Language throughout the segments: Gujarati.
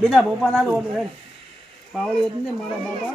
બીજા બોપા ના લો પાવડી હતી ને મારા બાપા.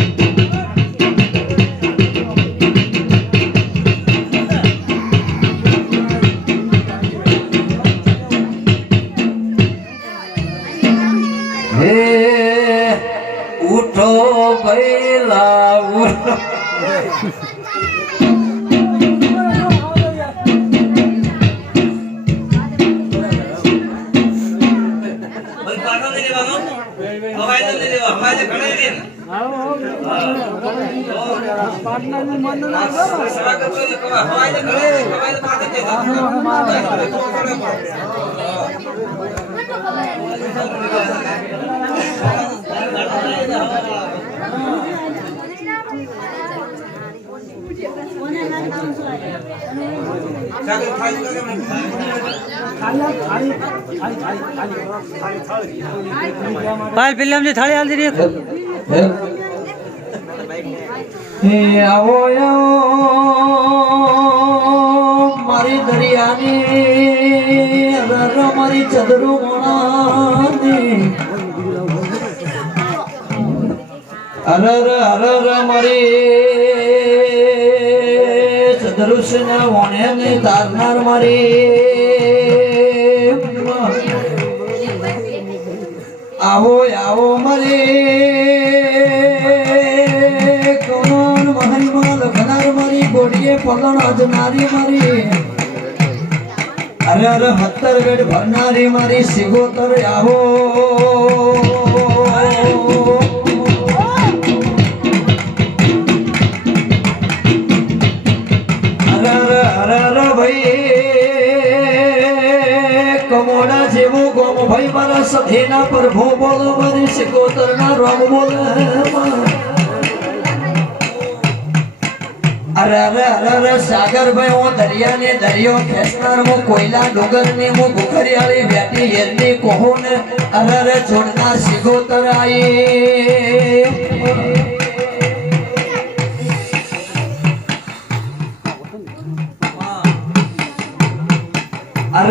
ઉઠો ભૈલા ઉઠો. ભાઈ દે દે દે પાલ પેલામજી થાળી હાલતી રહી આવો મારી દરિયાની મારી ચદરું મોણાની અરર અરર મારી ચદરુષ ને વણે ને તારનાર મારી આવો આવો મરે કોણ મહલમાં લખનાર મરી, ગોડીએ પલણ, અજનારી મરી. અરે અરે હત્તર વેડ ભરનારી મારી, સિગોતર આવો. ભાઈ જેવો ગોમ ભાઈ મારા સખીના પર ભો બોલો મારી સિકોતર ના રોમ બોલ. અરે અરે અરે અરે સાગર ભાઈ હું દરિયા ને દરિયો ખેંચનાર, હું કોયલા ડુંગર ને હું ગુખરિયાળી બેટી હેરની કહું ને અરે અરે છોડનાર સિગોતર આઈ.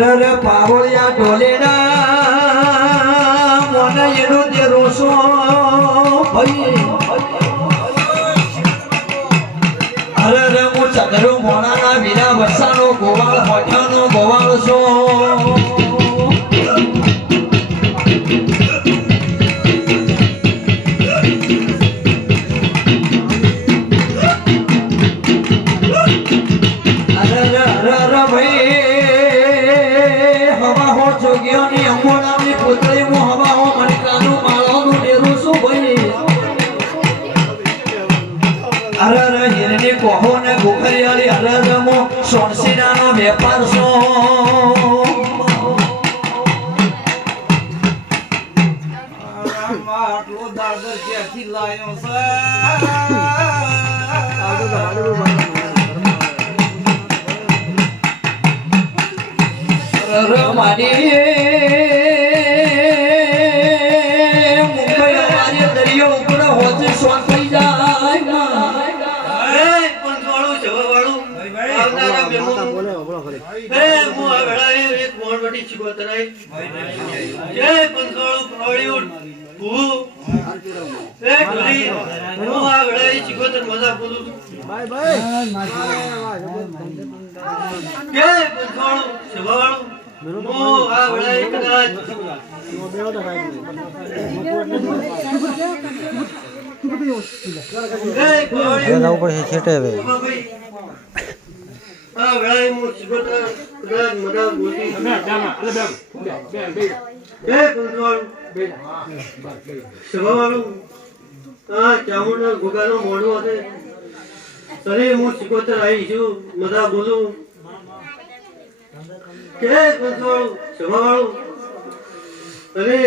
અરે રે પાવળિયા ઢોલેડા મને એનો જે રોસો ભાઈ હું ચંદ્રુ મોણાના વિના વસાનો ગોવાળ હોઠાનો સોનસીનાનો પરસો આટલો દાદર ક્યાંથી લાયો છે દરિયો ઉપર હોજે સોન મોણવટી ચીગોતરાઈ. જય પંચાળું પાવળિયું ભૂ. એ ઢોલી, હું આ વેળાએ ચીગોતર મજા બોલું છું. બાય બાય જય પંચાળું જવા વાળું. હું આ વેળાએ કદાચ જય પડશે છેટે હવે હું. સભાવાળું આ ચામુંડા હશે સિકોતર આવી છું મજા બોલું કે પંચવાળું સભાવાળું અરે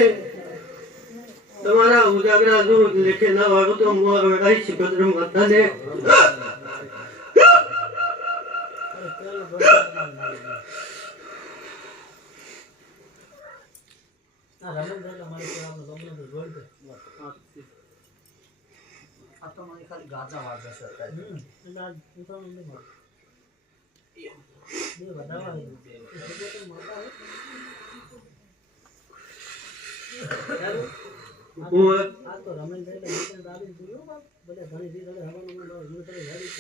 તમારા ઉજાગરા જો લેખે ના વાળું તો હું આ વેડાઈ સિકોતર માતા હું આ તો રમેશ એટલે મીટર દાબીને જોયું બાપ બધા ઘણી દી રડે હવાનું મને જોયું તો હેડી